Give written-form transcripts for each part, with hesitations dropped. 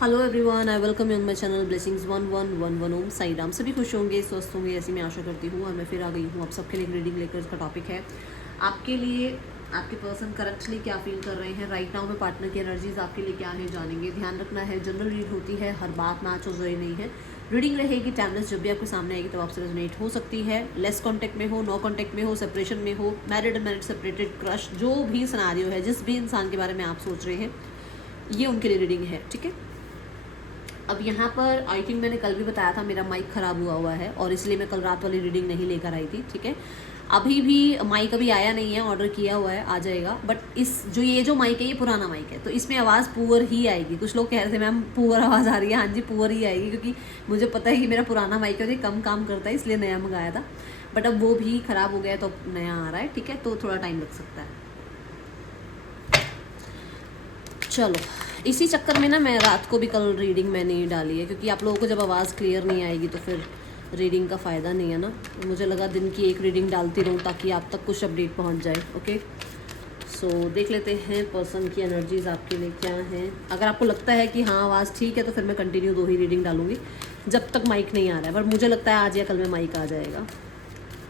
Hello everyone, I welcome you on my channel blessings 1111 ओम साई राम। सभी खुश होंगे, स्वस्थ होंगे, ऐसी मैं आशा करती हूँ। और मैं फिर आ गई हूँ आप सबके लिए रीडिंग लेकर। इसका टॉपिक है आपके लिए आपके पर्सन करंटली क्या फील कर रहे हैं राइट नाउ में। पार्टनर की एनर्जीज आपके लिए क्या है जानेंगे। ध्यान रखना है, जनरल रीड होती है, हर बात मैच हो जरूरी नहीं है। रीडिंग रहेगी टाइमलेस, जब भी आपके सामने आएगी तब आपसे रेजोनेट हो सकती है। लेस कॉन्टैक्ट में हो, नो कॉन्टैक्ट में हो, सेपरेशन में हो, मैरिड मैरिड सेपरेटेड, क्रश, जो भी सिनारियो है, जिस भी इंसान के बारे में आप सोच रहे हैं, ये उनके लिए रीडिंग है। ठीक है, अब यहाँ पर आई थिंक मैंने कल भी बताया था मेरा माइक ख़राब हुआ है और इसलिए मैं कल रात वाली रीडिंग नहीं लेकर आई थी। ठीक है, अभी भी माइक अभी आया नहीं है, ऑर्डर किया हुआ है, आ जाएगा। बट ये जो माइक है ये पुराना माइक है, तो इसमें आवाज़ पुअर ही आएगी। कुछ लोग कह रहे थे मैम पुअर आवाज़ आ रही है। हाँ जी, पुअर ही आएगी, क्योंकि मुझे पता है कि मेरा पुराना माइक है और ये कम काम करता है, इसलिए नया मंगाया था। बट अब वो भी ख़राब हो गया है तो नया आ रहा है। ठीक है, तो थोड़ा टाइम लग सकता है। चलो, इसी चक्कर में ना मैं रात को भी कल रीडिंग मैंने ही डाली है, क्योंकि आप लोगों को जब आवाज़ क्लियर नहीं आएगी तो फिर रीडिंग का फ़ायदा नहीं है ना। मुझे लगा दिन की एक रीडिंग डालती रहूँ ताकि आप तक कुछ अपडेट पहुंच जाए। ओके, सो देख लेते हैं पर्सन की एनर्जीज आपके लिए क्या हैं। अगर आपको लगता है कि हाँ आवाज़ ठीक है तो फिर मैं कंटिन्यू 2 ही रीडिंग डालूंगी जब तक माइक नहीं आ रहा है। पर मुझे लगता है आज या कल में माइक आ जाएगा।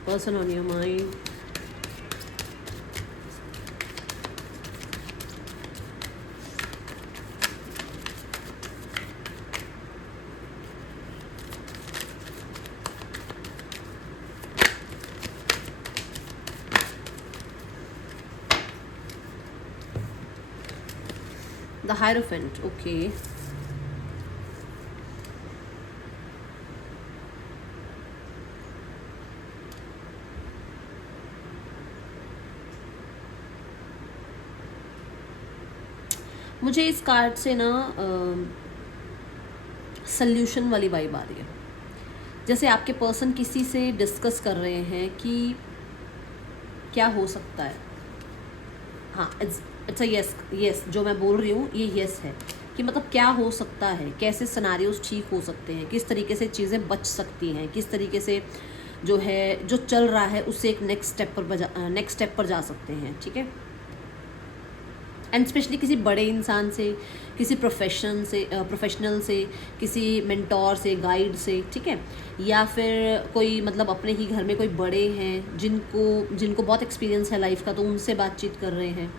Person on your mind, the hierophant. Okay, मुझे इस कार्ड से ना सल्यूशन वाली वाइब आ रही है। जैसे आपके पर्सन किसी से डिस्कस कर रहे हैं कि क्या हो सकता है। हाँ, इट्स अ यस। यस जो मैं बोल रही हूँ ये यस है, कि मतलब क्या हो सकता है, कैसे सिनारियोज ठीक हो सकते हैं, किस तरीके से चीज़ें बच सकती हैं, किस तरीके से जो है जो चल रहा है उससे एक नेक्स्ट स्टेप पर जा सकते हैं। ठीक है, एंड स्पेशली किसी बड़े इंसान से, किसी प्रोफेशनल से, किसी मेंटोर से, गाइड से। ठीक है, या फिर कोई मतलब अपने ही घर में कोई बड़े हैं जिनको जिनको बहुत एक्सपीरियंस है लाइफ का, तो उनसे बातचीत कर रहे हैं।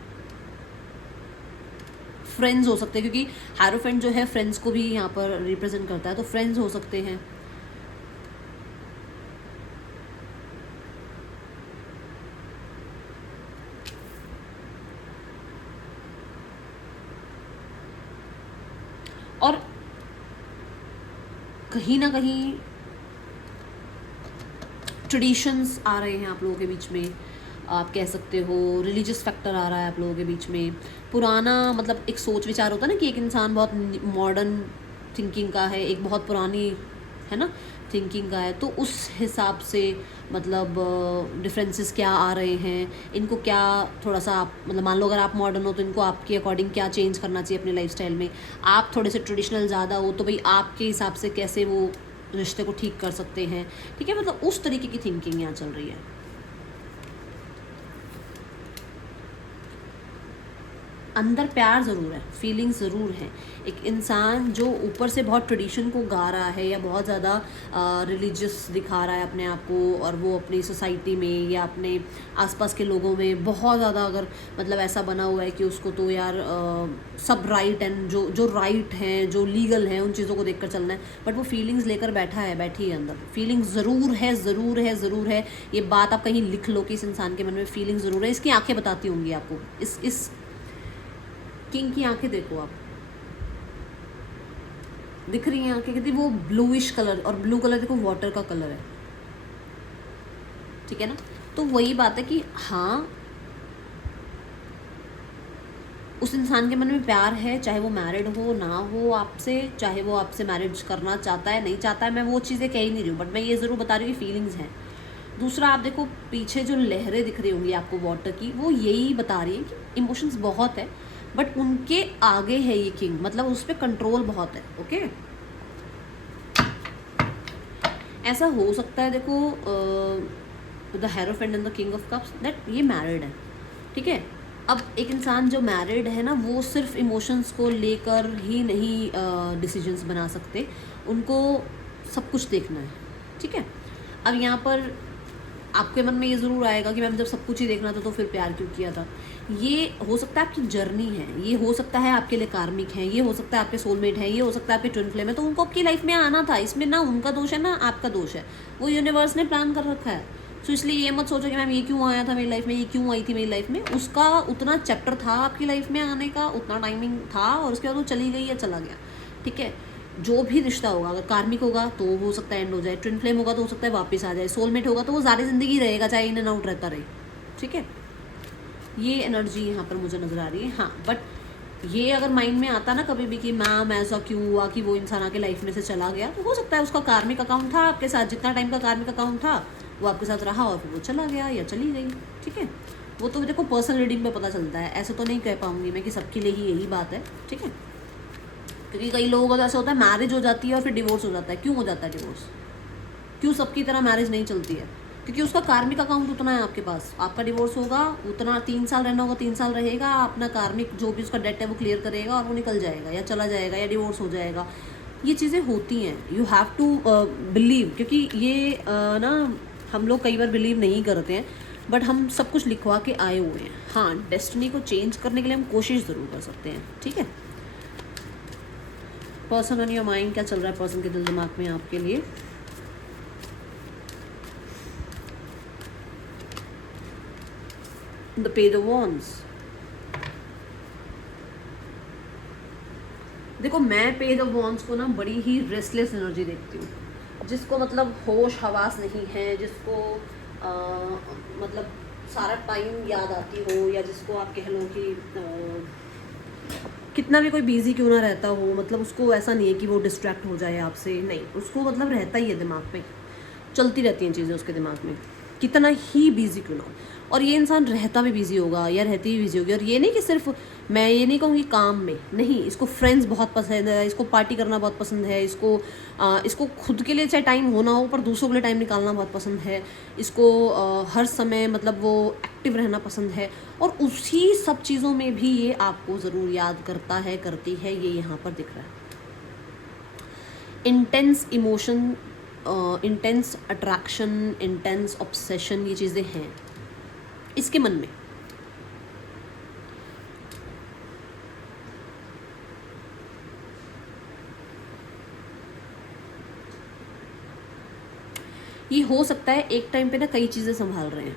फ्रेंड्स हो सकते हैं, क्योंकि हायरोफेंट जो है फ्रेंड्स को भी यहाँ पर रिप्रेजेंट करता है, तो फ्रेंड्स हो सकते हैं। और कहीं ना कहीं ट्रेडिशंस आ रहे हैं आप लोगों के बीच में, आप कह सकते हो रिलीजियस फैक्टर आ रहा है आप लोगों के बीच में। पुराना मतलब एक सोच विचार होता है ना कि एक इंसान बहुत मॉडर्न थिंकिंग का है, एक बहुत पुरानी है ना थिंकिंग का है, तो उस हिसाब से मतलब डिफरेंसेस क्या आ रहे हैं, इनको क्या थोड़ा सा आप मतलब मान लो अगर आप मॉडर्न हो तो इनको आपके अकॉर्डिंग क्या चेंज करना चाहिए अपने लाइफस्टाइल में। आप थोड़े से ट्रेडिशनल ज़्यादा हो तो भाई आपके हिसाब से कैसे वो रिश्ते को ठीक कर सकते हैं। ठीक है, मतलब उस तरीके की थिंकिंग यहाँ चल रही है। अंदर प्यार ज़रूर है, फीलिंग्स ज़रूर है। एक इंसान जो ऊपर से बहुत ट्रेडिशन को गा रहा है या बहुत ज़्यादा रिलीजियस दिखा रहा है अपने आप को, और वो अपनी सोसाइटी में या अपने आसपास के लोगों में बहुत ज़्यादा अगर मतलब ऐसा बना हुआ है कि उसको तो यार सब राइट एंड जो जो राइट हैं, जो लीगल हैं, उन चीज़ों को देखकर चलना है। बट वो फीलिंग्स लेकर बैठा है, बैठी है अंदर। फीलिंग्स ज़रूर है, ज़रूर है, ज़रूर है। ये बात आप कहीं लिख लो कि इस इंसान के मन में फीलिंग ज़रूर है। इसकी आंखें बताती होंगी आपको। इस किंग की आंखें देखो आप, दिख रही हैं आंखें कितनी वो ब्लूइश कलर, और ब्लू कलर देखो वाटर का कलर है। ठीक है ना, तो वही बात है कि हाँ उस इंसान के मन में प्यार है, चाहे वो मैरिड हो ना हो आपसे, चाहे वो आपसे मैरिज करना चाहता है नहीं चाहता है, मैं वो चीज़ें कह ही नहीं रही हूँ। बट मैं ये ज़रूर बता रही हूँ कि फीलिंग्स हैं। दूसरा, आप देखो पीछे जो लहरें दिख रही होंगी आपको वाटर की, वो यही बता रही है कि इमोशंस बहुत है, बट उनके आगे है ये किंग, मतलब उस पर कंट्रोल बहुत है। ओके, ऐसा हो सकता है देखो the hierophant and the king of cups that ये मैरिड है। ठीक है, अब एक इंसान जो मैरिड है ना, वो सिर्फ इमोशंस को लेकर ही नहीं डिसीजंस बना सकते, उनको सब कुछ देखना है, ठीक है। अब यहाँ पर आपके मन में ये ज़रूर आएगा कि मैम जब सब कुछ ही देखना था तो फिर प्यार क्यों किया था। ये हो सकता है आपकी जर्नी है, ये हो सकता है आपके लिए कार्मिक है, ये हो सकता है आपके सोलमेट है, ये हो सकता है आपके ट्विन फ्लेम है, तो उनको आपकी लाइफ में आना था। इसमें ना उनका दोष है ना आपका दोष है, वो यूनिवर्स ने प्लान कर रखा है। तो इसलिए ये मत सोचो कि मैम ये क्यों आया था मेरी लाइफ में, ये क्यों आई थी मेरी लाइफ में। उसका उतना चैप्टर था आपकी लाइफ में आने का, उतना टाइमिंग था, और उसके बाद वो चली गई या चला गया, ठीक है। जो भी रिश्ता होगा, अगर कार्मिक होगा तो हो सकता है एंड हो जाए, ट्विन फ्लेम होगा तो हो सकता है वापस आ जाए, सोलमेट होगा तो वो सारी ज़िंदगी रहेगा, चाहे इन एंड आउट रहता रहे, ठीक है। ये एनर्जी यहाँ पर मुझे नज़र आ रही है। हाँ, बट ये अगर माइंड में आता ना कभी भी कि मैम ऐसा क्यों हुआ कि वो इंसान आके लाइफ में से चला गया, तो हो सकता है उसका कार्मिक अकाउंट था आपके साथ, जितना टाइम का कार्मिक अकाउंट था वो आपके साथ रहा और फिर वो चला गया या चली गई, ठीक है। वो तो देखो पर्सनल रीडिंग पे पता चलता है, ऐसे तो नहीं कह पाऊंगी मैं कि सबके लिए ही यही बात है, ठीक है। क्योंकि कई लोगों का तो ऐसा होता है मैरिज हो जाती है और फिर डिवोर्स हो जाता है। क्यों हो जाता है डिवोर्स? क्यों सबकी तरह मैरिज नहीं चलती है? क्योंकि उसका कार्मिक अकाउंट उतना है आपके पास। आपका डिवोर्स होगा, उतना 3 साल रहना होगा, 3 साल रहेगा, अपना कार्मिक जो भी उसका डेट है वो क्लियर करेगा और वो निकल जाएगा या चला जाएगा या डिवोर्स हो जाएगा। ये चीज़ें होती हैं, यू हैव टू बिलीव। क्योंकि ये ना हम लोग कई बार बिलीव नहीं करते हैं, बट हम सब कुछ लिखवा के आए हुए हैं। हाँ, डेस्टिनी को चेंज करने के लिए हम कोशिश ज़रूर कर सकते हैं, ठीक है। पर्सन ऑन योर माइंड, क्या चल रहा है पर्सन के दिल दिमाग में आपके लिए? The page of wands. देखो, मैं पेज ऑफ वॉन्ड्स को ना बड़ी ही रेस्टलेस एनर्जी देखती हूँ। जिसको मतलब होश हवास नहीं है, जिसको मतलब सारा टाइम याद आती हो, या जिसको आप कह लो कि कितना भी कोई बिजी क्यों ना रहता हो, मतलब उसको ऐसा नहीं है कि वो डिस्ट्रैक्ट हो जाए आपसे, नहीं, उसको मतलब रहता ही है दिमाग में, चलती रहती हैं चीज़ें उसके दिमाग में, कितना ही बिजी क्यों ना हो। और ये इंसान रहता भी बिजी होगा या रहती भी बिजी होगी। और ये नहीं कि सिर्फ, मैं ये नहीं कहूँगी काम में नहीं, इसको फ्रेंड्स बहुत पसंद है, इसको पार्टी करना बहुत पसंद है, इसको खुद के लिए चाहे टाइम होना हो पर दूसरों के लिए टाइम निकालना बहुत पसंद है, इसको हर समय मतलब वो एक्टिव रहना पसंद है। और उसी सब चीज़ों में भी ये आपको ज़रूर याद करता है, करती है, ये यहाँ पर दिख रहा है। Intense emotion, intense attraction, intense obsession, ये चीज़ें हैं इसके मन में। ये हो सकता है एक टाइम पे ना कई चीज़ें संभाल रहे हैं,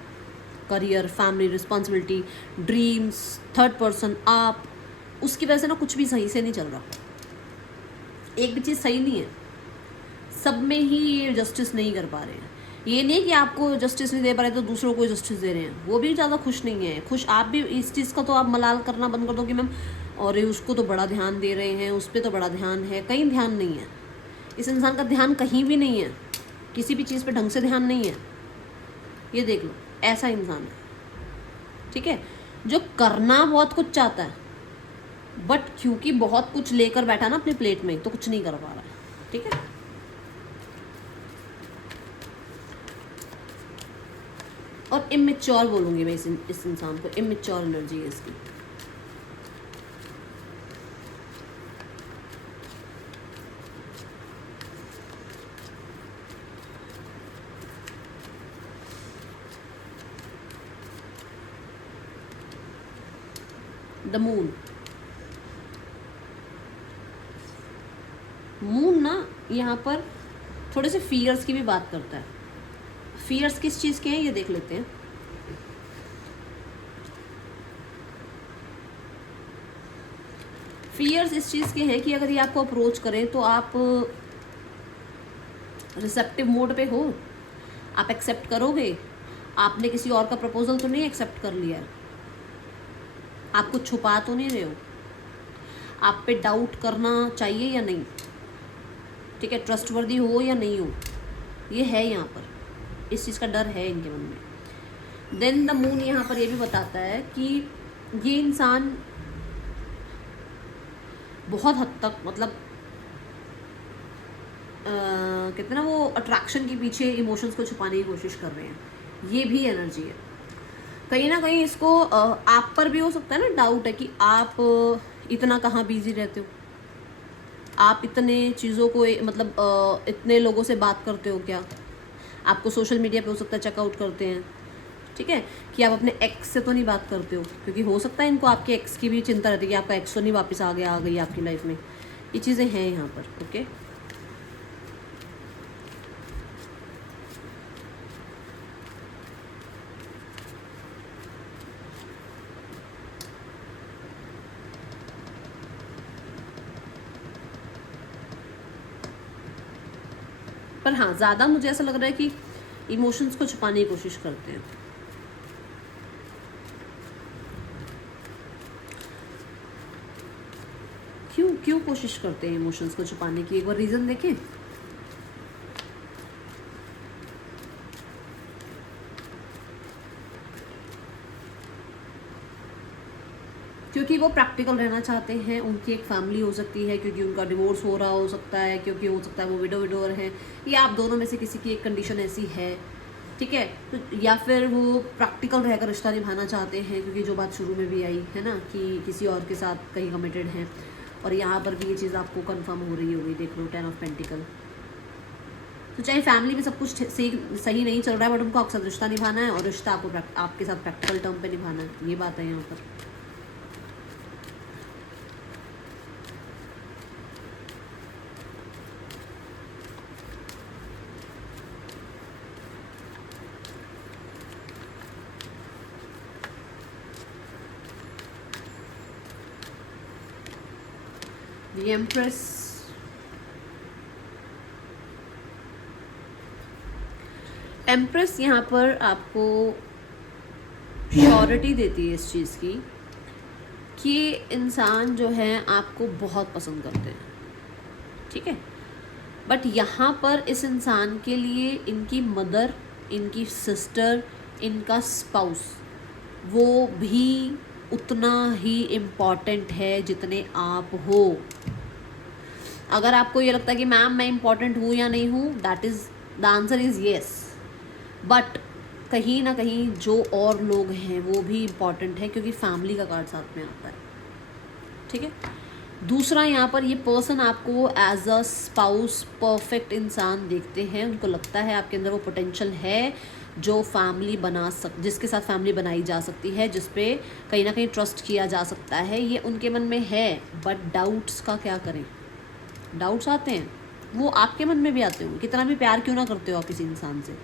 career, family, responsibility, dreams, third person, आप, उसकी वजह से ना कुछ भी सही से नहीं चल रहा, एक भी चीज़ सही नहीं है, सब में ही ये जस्टिस नहीं कर पा रहे हैं। ये नहीं कि आपको जस्टिस नहीं दे पा रहे तो दूसरों को जस्टिस दे रहे हैं, वो भी ज़्यादा खुश नहीं है। खुश आप भी इस चीज़ का तो आप मलाल करना बंद कर दो कि मैम और उसको तो बड़ा ध्यान दे रहे हैं, उस पर तो बड़ा ध्यान है, कहीं ध्यान नहीं है। इस इंसान का ध्यान कहीं भी नहीं है, किसी भी चीज़ पे ढंग से ध्यान नहीं है। ये देख लो, ऐसा इंसान है, ठीक है, जो करना बहुत कुछ चाहता है, बट क्योंकि बहुत कुछ लेकर बैठा ना अपने प्लेट में, तो कुछ नहीं कर पा रहा है, ठीक है। और इमेच्योर बोलूँगी मैं इस इंसान को, इमेच्योर एनर्जी है इसकी। द मून, मून ना यहाँ पर थोड़े से फियर्स की भी बात करता है। फियर्स किस चीज़ के हैं ये देख लेते हैं। फियर्स इस चीज़ के हैं कि अगर ये आपको अप्रोच करें तो आप रिसेप्टिव मोड पे हो, आप एक्सेप्ट करोगे, आपने किसी और का प्रपोजल तो नहीं एक्सेप्ट कर लिया है, आप कुछ छुपा तो नहीं रहे हो, आप पे डाउट करना चाहिए या नहीं, ठीक है, ट्रस्टवर्दी हो या नहीं हो, ये है यहाँ पर, इस चीज़ का डर है इनके मन में। देन द मून यहाँ पर ये भी बताता है कि ये इंसान बहुत हद तक मतलब कहते ना वो अट्रैक्शन के पीछे इमोशंस को छुपाने की कोशिश कर रहे हैं, ये भी एनर्जी है। कहीं ना कहीं इसको आप पर भी हो सकता है ना डाउट है कि आप इतना कहाँ बिजी रहते हो, आप इतने चीज़ों को मतलब इतने लोगों से बात करते हो क्या, आपको सोशल मीडिया पे हो सकता है चेकआउट करते हैं, ठीक है, कि आप अपने एक्स से तो नहीं बात करते हो, क्योंकि हो सकता है इनको आपके एक्स की भी चिंता रहती है कि आपका एक्स तो नहीं वापस आ गया, आ गई आपकी लाइफ में। ये चीज़ें हैं यहाँ पर। ओके, पर हाँ, ज़्यादा मुझे ऐसा लग रहा है कि इमोशंस को छुपाने की कोशिश करते हैं। क्यों क्यों कोशिश करते हैं इमोशंस को छुपाने की, एक बार रीज़न देखें। क्योंकि वो प्रैक्टिकल रहना चाहते हैं, उनकी एक फैमिली हो सकती है, क्योंकि उनका डिवोर्स हो रहा हो सकता है, क्योंकि हो सकता है वो विडोवर हैं, या आप दोनों में से किसी की एक कंडीशन ऐसी है, ठीक है, तो या फिर वो प्रैक्टिकल रहकर रिश्ता निभाना चाहते हैं, क्योंकि जो बात शुरू में भी आई है ना कि किसी और के साथ कहीं कमिटेड हैं, और यहाँ पर भी ये चीज़ आपको कंफर्म हो रही होगी। देख लो 10 ऑफ पेंटिकल। तो चाहे फैमिली में सब कुछ सही नहीं चल रहा है, बट उनको आपके साथ रिश्ता निभाना है, और रिश्ता आपको आपके साथ प्रैक्टिकल टर्म पे निभाना है, ये बात है यहाँ पर। The Empress, एम्प्रेस यहाँ पर आपको श्योरिटी देती है इस चीज़ की कि इंसान जो है आपको बहुत पसंद करते हैं, ठीक है, बट यहाँ पर इस इंसान के लिए इनकी मदर, इनकी सिस्टर, इनका स्पाउस, वो भी उतना ही इम्पॉर्टेंट है जितने आप हो। अगर आपको ये लगता है कि मैम मैं इम्पॉर्टेंट हूँ या नहीं हूँ, that is the answer is yes, but कहीं ना कहीं जो और लोग हैं वो भी इम्पॉर्टेंट है, क्योंकि फैमिली का कार्ड साथ में आता है, ठीक है। दूसरा, यहाँ पर ये पर्सन आपको एज अ स्पाउस परफेक्ट इंसान देखते हैं, उनको लगता है आपके अंदर वो पोटेंशियल है जो फैमिली जिसके साथ फैमिली बनाई जा सकती है, जिस पे कहीं ना कहीं ट्रस्ट किया जा सकता है, ये उनके मन में है। बट डाउट्स का क्या करें, डाउट्स आते हैं, वो आपके मन में भी आते होंगे, कितना भी प्यार क्यों ना करते हो आप किसी इंसान से,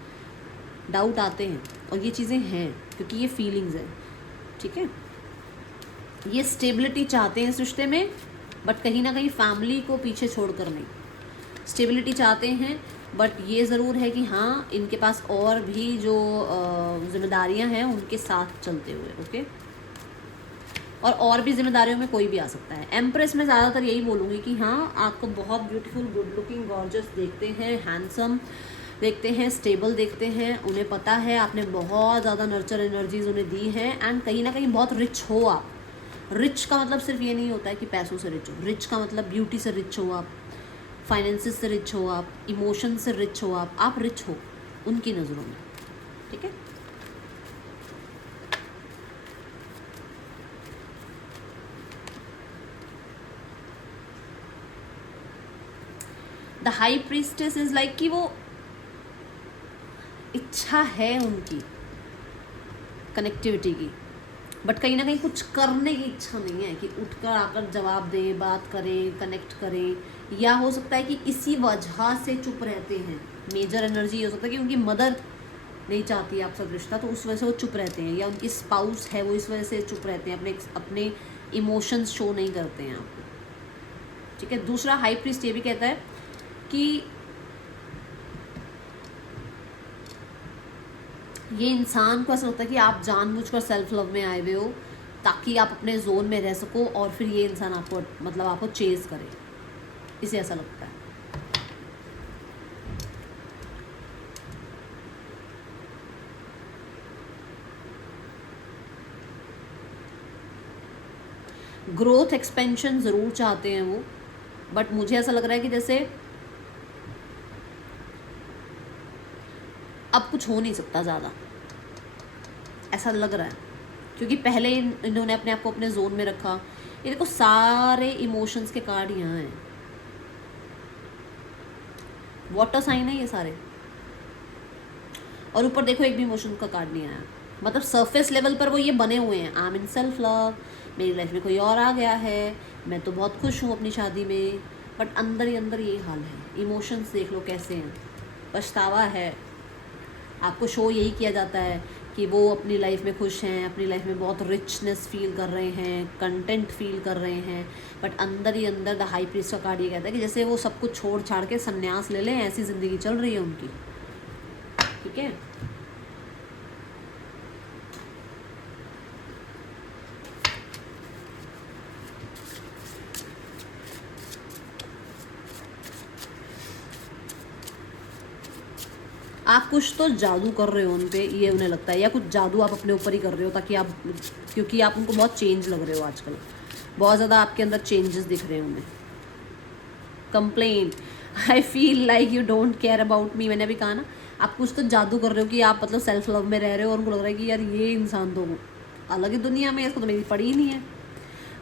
डाउट आते हैं, और ये चीज़ें हैं क्योंकि ये फीलिंग्स हैं, ठीक है। ये स्टेबिलिटी चाहते हैं इस रिश्ते में, बट कहीं ना कहीं फैमिली को पीछे छोड़कर नहीं, स्टेबिलिटी चाहते हैं, बट ये ज़रूर है कि हाँ इनके पास और भी जो जिम्मेदारियां हैं उनके साथ चलते हुए। ओके, और भी जिम्मेदारियों में कोई भी आ सकता है। एम्प्रेस में ज़्यादातर यही बोलूँगी कि हाँ आपको बहुत ब्यूटीफुल, गुड लुकिंग, गॉर्जियस देखते हैं, हैंडसम देखते हैं, स्टेबल देखते हैं, उन्हें पता है आपने बहुत ज़्यादा नर्चर एनर्जीज उन्हें दी हैं, एंड कहीं ना कहीं बहुत रिच हो आप। रिच का मतलब सिर्फ ये नहीं होता है कि पैसों से रिच हो, रिच का मतलब ब्यूटी से रिच हो आप, फाइनेंसिस से रिच हो आप, इमोशन से रिच हो आप रिच हो उनकी नज़रों में, ठीक है। The high priestess is like कि वो इच्छा है उनकी कनेक्टिविटी की, बट कहीं ना कहीं कुछ करने की इच्छा नहीं है कि उठकर आकर जवाब दें, बात करें, कनेक्ट करें, या हो सकता है कि इसी वजह से चुप रहते हैं। मेजर एनर्जी हो सकता है कि उनकी मदर नहीं चाहती आपसे रिश्ता, तो उस वजह से वो चुप रहते हैं, या उनकी स्पाउस है वो इस वजह से चुप रहते हैं, अपने इमोशंस शो नहीं करते हैं आपको, ठीक है। दूसरा, हाई प्रीस्ट ये भी कहता है कि ये इंसान को ऐसा लगता है कि आप जानबूझकर सेल्फ लव में आए हुए हो ताकि आप अपने जोन में रह सको, और फिर ये इंसान आपको मतलब आपको चेज करे, इसे ऐसा लगता है। ग्रोथ, एक्सपेंशन ज़रूर चाहते हैं वो, बट मुझे ऐसा लग रहा है कि जैसे अब कुछ हो नहीं सकता ज़्यादा, ऐसा लग रहा है, क्योंकि पहले इन्होंने अपने आप को अपने जोन में रखा। ये देखो सारे इमोशंस के कार्ड यहाँ हैं, वाटर साइन है ये सारे, और ऊपर देखो एक भी इमोशन का कार्ड नहीं आया। मतलब सरफेस लेवल पर वो ये बने हुए हैं, I am in self love, मेरी लाइफ में कोई और आ गया है, मैं तो बहुत खुश हूँ अपनी शादी में, बट अंदर ही अंदर ये हाल है। इमोशंस देख लो कैसे हैं, पछतावा है। आपको शो यही किया जाता है कि वो अपनी लाइफ में खुश हैं, अपनी लाइफ में बहुत रिचनेस फील कर रहे हैं, कंटेंट फील कर रहे हैं, बट अंदर ही अंदर द हाई प्रीस्ट का कार्ड ये कहता है कि जैसे वो सब कुछ छोड़ छाड़ के संन्यास ले लें, ऐसी ज़िंदगी चल रही है उनकी। ठीक है, आप कुछ तो जादू कर रहे हो उन पे, ये उन्हें लगता है, या कुछ जादू आप अपने ऊपर ही कर रहे हो ताकि आप, क्योंकि आप उनको बहुत चेंज लग रहे हो आजकल, बहुत ज़्यादा आपके अंदर चेंजेस दिख रहे हैं उन्हें। Complain, I feel like you don't care about me, मैंने अभी कहा ना, आप कुछ तो जादू कर रहे हो कि आप मतलब सेल्फ लव में रह रहे हो, और उनको लग रहा है कि यार ये इंसान तो अलग ही दुनिया में, इसको तो मेरी पड़ी ही नहीं है।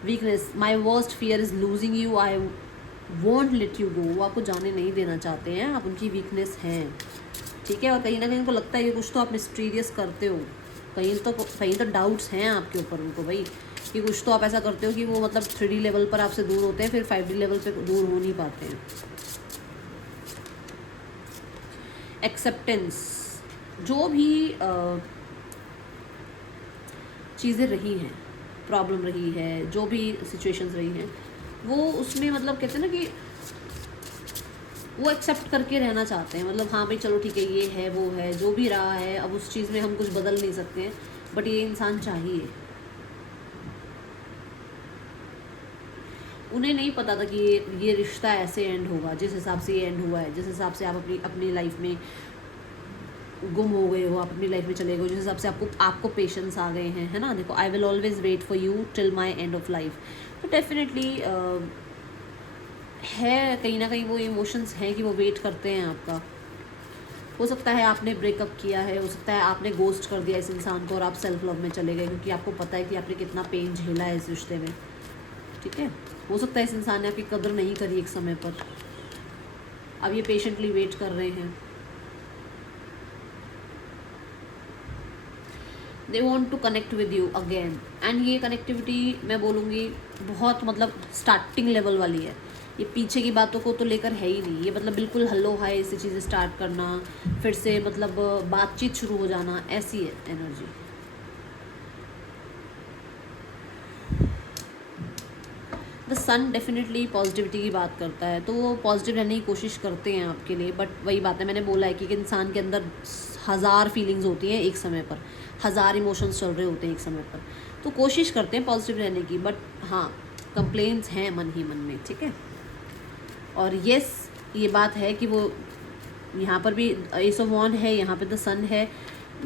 Weakness, my worst fear is losing you, I won't let you go, वो आपको जाने नहीं देना चाहते हैं, आप उनकी वीकनेस हैं। ठीक है, और कहीं ना कहीं उनको लगता है कि कुछ तो आप मिस्टीरियस करते हो, कहीं तो डाउट्स हैं आपके ऊपर उनको भाई, कि कुछ तो आप ऐसा करते हो कि वो मतलब 3D लेवल पर आपसे दूर होते हैं, फिर 5D लेवल पे दूर हो नहीं पाते हैं। एक्सेप्टेंस, जो भी चीज़ें रही हैं, प्रॉब्लम रही है, जो भी सिचुएशंस रही हैं, वो उसमें मतलब कहते हैं ना कि वो एक्सेप्ट करके रहना चाहते हैं। मतलब हाँ भाई चलो ठीक है, ये है वो है, जो भी रहा है, अब उस चीज़ में हम कुछ बदल नहीं सकते हैं, बट ये इंसान चाहिए। उन्हें नहीं पता था कि ये रिश्ता ऐसे एंड होगा, जिस हिसाब से ये एंड हुआ है, जिस हिसाब से आप अपनी लाइफ में गुम हो गए हो, आप अपनी लाइफ में चले गए हो, जिस हिसाब से आपको पेशेंस आ गए हैं, है ना। देखो, I will always wait for you till my end of life, तो डेफिनेटली है कहीं ना कहीं वो इमोशंस हैं कि वो वेट करते हैं आपका। हो सकता है आपने ब्रेकअप किया है, हो सकता है आपने गोस्ट कर दिया इस इंसान को और आप सेल्फ लव में चले गए, क्योंकि आपको पता है कि आपने कितना पेन झेला है इस रिश्ते में। ठीक है, हो सकता है इस इंसान ने आपकी कदर नहीं करी एक समय पर, अब ये पेशेंटली वेट कर रहे हैं। They want to connect with you again, and ये कनेक्टिविटी मैं बोलूँगी बहुत मतलब स्टार्टिंग लेवल वाली है, ये पीछे की बातों को तो लेकर है ही नहीं। ये मतलब बिल्कुल हल्लो हाय से चीज़ें स्टार्ट करना, फिर से मतलब बातचीत शुरू हो जाना, ऐसी है energy. The sun definitely positivity की बात करता है, तो वो पॉजिटिव रहने की कोशिश करते हैं आपके लिए, बट वही बात है, मैंने बोला है कि इंसान के अंदर 1000 फीलिंग्स होती हैं एक समय पर, 1000 इमोशंस चल रहे होते हैं एक समय पर, तो कोशिश करते हैं पॉजिटिव रहने की, बट हाँ कंप्लेंट्स हैं मन ही मन में। ठीक है, और येस ये बात है कि वो यहाँ पर भी एस ऑफ वॉन्ड है, यहाँ पे द सन है,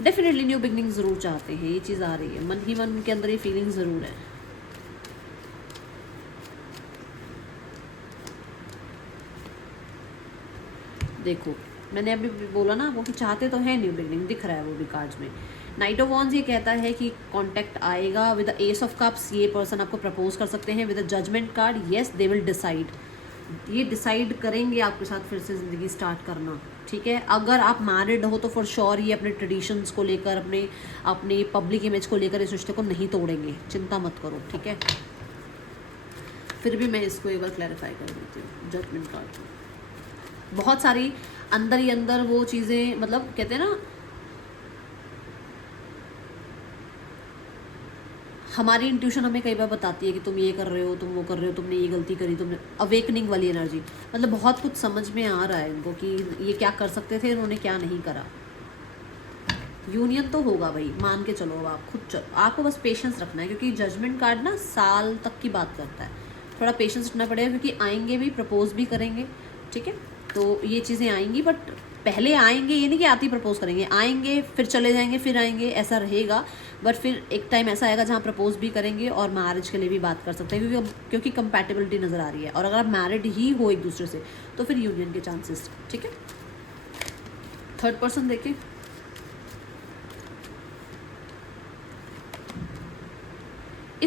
डेफिनेटली न्यू बिगनिंग ज़रूर चाहते हैं, ये चीज़ आ रही है, मन ही मन उनके अंदर ये फीलिंग ज़रूर है। देखो मैंने अभी बोला ना वो कि चाहते तो हैं न्यू बिगनिंग, दिख रहा है वो भी कार्ड्स में। नाइट ऑफ वॉन्ड्स ये कहता है कि कांटेक्ट आएगा with the ace of cups, ये पर्सन आपको प्रपोज कर सकते हैं। With the judgment card, yes they will decide, ये डिसाइड करेंगे आपके साथ फिर से ज़िंदगी स्टार्ट करना। ठीक है, अगर आप मैरिड हो तो फॉर श्योर ये अपने ट्रेडिशंस को लेकर, अपने पब्लिक इमेज को लेकर इस रिश्ते को नहीं तोड़ेंगे, चिंता मत करो। ठीक है, फिर भी मैं इसको एक बार क्लैरिफाई कर देती हूँ। जजमेंट कार्ड बहुत सारी अंदर ही अंदर वो चीज़ें, मतलब कहते हैं ना, हमारी इंट्यूशन हमें कई बार बताती है कि तुम ये कर रहे हो, तुम वो कर रहे हो, तुमने ये गलती करी, तुमने अवेकनिंग वाली एनर्जी, मतलब बहुत कुछ समझ में आ रहा है इनको कि ये क्या कर सकते थे, इन्होंने क्या नहीं करा। यूनियन तो होगा भाई, मान के चलो, अब आप खुद आपको बस पेशेंस रखना है, क्योंकि जजमेंट कार्ड ना साल तक की बात करता है, थोड़ा पेशेंस रखना पड़ेगा, क्योंकि आएंगे भी, प्रपोज भी करेंगे। ठीक है, तो ये चीज़ें आएंगी, बट पहले आएंगे, ये नहीं कि आते ही प्रपोज करेंगे, आएंगे फिर चले जाएंगे, फिर आएंगे, ऐसा रहेगा। बट फिर एक टाइम ऐसा आएगा जहाँ प्रपोज भी करेंगे और मैरिज के लिए भी बात कर सकते हैं, क्योंकि कंपैटिबिलिटी नज़र आ रही है। और अगर आप मैरिड ही हो एक दूसरे से तो फिर यूनियन के चांसेस। ठीक है, थर्ड पर्सन देखें,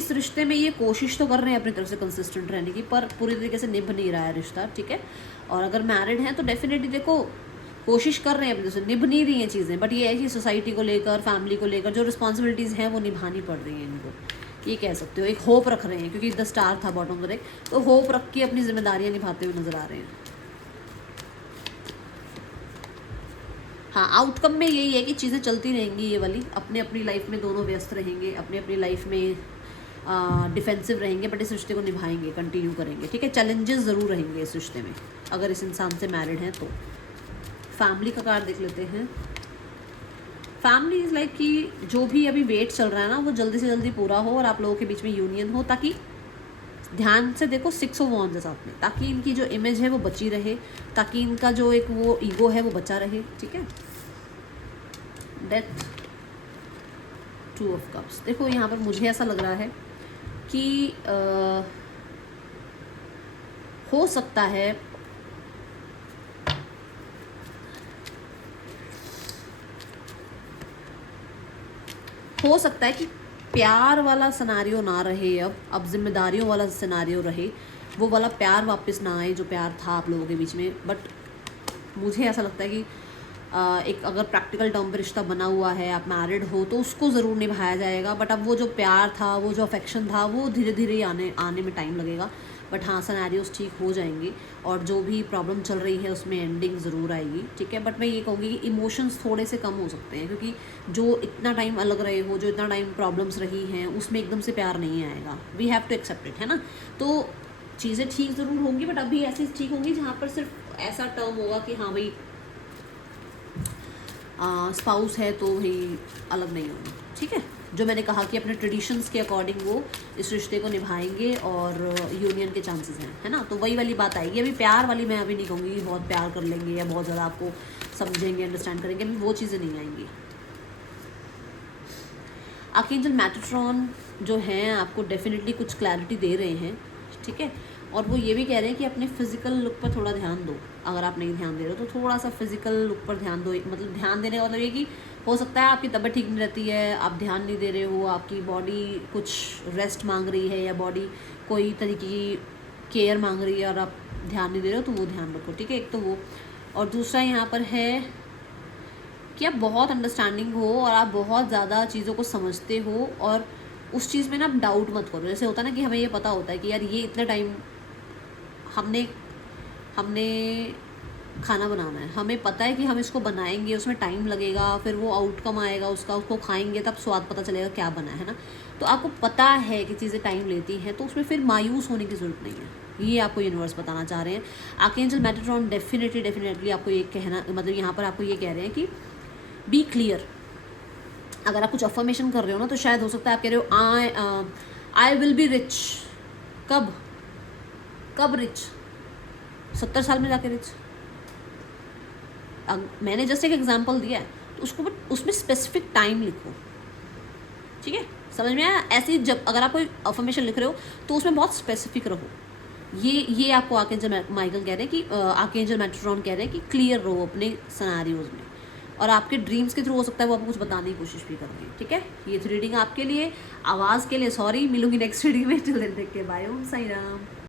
इस रिश्ते में ये कोशिश तो कर रहे हैं अपनी तरफ से कंसिस्टेंट रहने की, पर पूरी तरीके से निभ नहीं रहा है रिश्ता, ठीक है। और अगर मैरिड हैं तो डेफिनेटली देखो कोशिश कर रहे हैं अपनी तरफ से, निभ नहीं रही हैं चीज़ें, बट ये है कि सोसाइटी को लेकर, फैमिली को लेकर जो रिस्पॉन्सिबिलिटीज़ हैं वो निभानी पड़ रही हैं इनको, ये कह सकते हो। एक होप रख रहे हैं, क्योंकि द स्टार था बॉटम पर एक, तो होप रख के अपनी जिम्मेदारियाँ निभाते हुए नजर आ रहे हैं। हाँ, आउटकम में यही है कि चीज़ें चलती रहेंगी ये वाली, अपने अपनी लाइफ में दोनों व्यस्त रहेंगे, अपनी अपनी लाइफ में डिफेंसिव रहेंगे, बट इस रिश्ते को निभाएंगे, कंटिन्यू करेंगे, ठीक है। चैलेंजेस ज़रूर रहेंगे इस रिश्ते में अगर इस इंसान से मैरिड हैं तो। फैमिली का कार्ड देख लेते हैं। फैमिली इज़ लाइक कि जो भी अभी वेट चल रहा है ना वो जल्दी से जल्दी पूरा हो और आप लोगों के बीच में यूनियन हो, ताकि ध्यान से देखो 6 ऑफ वॉन्ड्स है साथ में, ताकि इनकी जो इमेज है वो बची रहे, ताकि इनका जो एक वो ईगो है वो बचा रहे, ठीक है। Death, 2 of cups. देखो यहाँ पर मुझे ऐसा लग रहा है कि हो सकता है कि प्यार वाला सिनारियो ना रहे, अब जिम्मेदारियों वाला सिनारियो रहे, वो वाला प्यार वापस ना आए जो प्यार था आप लोगों के बीच में। बट मुझे ऐसा लगता है कि एक अगर प्रैक्टिकल टर्म पर रिश्ता बना हुआ है, आप मैरिड हो, तो उसको ज़रूर निभाया जाएगा। बट अब वो जो प्यार था, वो जो अफेक्शन था, वो धीरे धीरे आने में टाइम लगेगा। बट हाँ, सिनेरियोस ठीक हो जाएंगे और जो भी प्रॉब्लम चल रही है उसमें एंडिंग ज़रूर आएगी, ठीक है। बट मैं ये कहूँगी कि इमोशंस थोड़े से कम हो सकते हैं, क्योंकि जो इतना टाइम अलग रहे हो, जो इतना टाइम प्रॉब्लम्स रही हैं, उसमें एकदम से प्यार नहीं आएगा। We have to accept it, है ना। तो चीज़ें ठीक ज़रूर होंगी, बट अभी ऐसी ठीक होंगी जहाँ पर सिर्फ ऐसा टर्म होगा कि हाँ भाई स्पाउस है तो ही अलग नहीं होना, ठीक है। जो मैंने कहा कि अपने ट्रेडिशंस के अकॉर्डिंग वो इस रिश्ते को निभाएंगे और यूनियन के चांसेस हैं, है ना। तो वही वाली बात आएगी। अभी प्यार वाली मैं अभी नहीं कहूँगी कि बहुत प्यार कर लेंगे या बहुत ज़्यादा आपको समझेंगे, अंडरस्टैंड करेंगे, अभी वो चीज़ें नहीं आएंगी। आर्कएंजल मेटाट्रॉन जो हैं आपको डेफिनेटली कुछ क्लैरिटी दे रहे हैं, ठीक है। और वो ये भी कह रहे हैं कि अपने फिजिकल लुक पर थोड़ा ध्यान दो। अगर आप नहीं ध्यान दे रहे हो तो थोड़ा सा फिजिकल लुक पर ध्यान दो। मतलब ध्यान देने का मतलब ये कि हो सकता है आपकी तबीयत ठीक नहीं रहती है, आप ध्यान नहीं दे रहे हो, आपकी बॉडी कुछ रेस्ट मांग रही है या बॉडी कोई तरीके की केयर मांग रही है और आप ध्यान नहीं दे रहे हो, तो वो ध्यान रखो, ठीक है। एक तो वो, और दूसरा यहाँ पर है कि आप बहुत अंडरस्टैंडिंग हो और आप बहुत ज़्यादा चीज़ों को समझते हो, और उस चीज़ में ना आप डाउट मत करो। जैसे होता है ना कि हमें ये पता होता है कि यार ये इतना टाइम हमने खाना बनाना है, हमें पता है कि हम इसको बनाएंगे, उसमें टाइम लगेगा, फिर वो आउटकम आएगा उसका, उसको खाएंगे तब स्वाद पता चलेगा क्या बना है ना। तो आपको पता है कि चीज़ें टाइम लेती हैं, तो उसमें फिर मायूस होने की ज़रूरत नहीं है। ये आपको यूनिवर्स बताना चाह रहे हैं। आर्कएंजल मेटाट्रॉन डेफिनेटली आपको ये कहना, मतलब यहाँ पर आपको ये कह रहे हैं कि बी क्लियर। अगर आप कुछ अफर्मेशन कर रहे हो ना, तो शायद हो सकता है आप कह रहे हो आई विल बी रिच। कब रिच? 70 साल में जाके रिच? मैंने जस्ट एक एग्जांपल दिया है, तो उसको उसमें स्पेसिफिक टाइम लिखो, ठीक है। समझ में आया? ऐसी जब अगर आप कोई अफर्मेशन लिख रहे हो तो उसमें बहुत स्पेसिफिक रहो। ये आपको आर्कएंजल माइकल कह रहे हैं कि आर्कएंजल मेटाट्रॉन कह रहे हैं कि क्लियर रहो अपने सिनेरियोज में, और आपके ड्रीम्स के थ्रू हो सकता है वो आपको कुछ बताने की कोशिश भी कर रही है, ठीक है। ये रीडिंग आपके लिए, आवाज़ के लिए सॉरी। मिलूंगी नेक्स्ट रीडिंग में। Till then take care, bye, Om Sai Ram.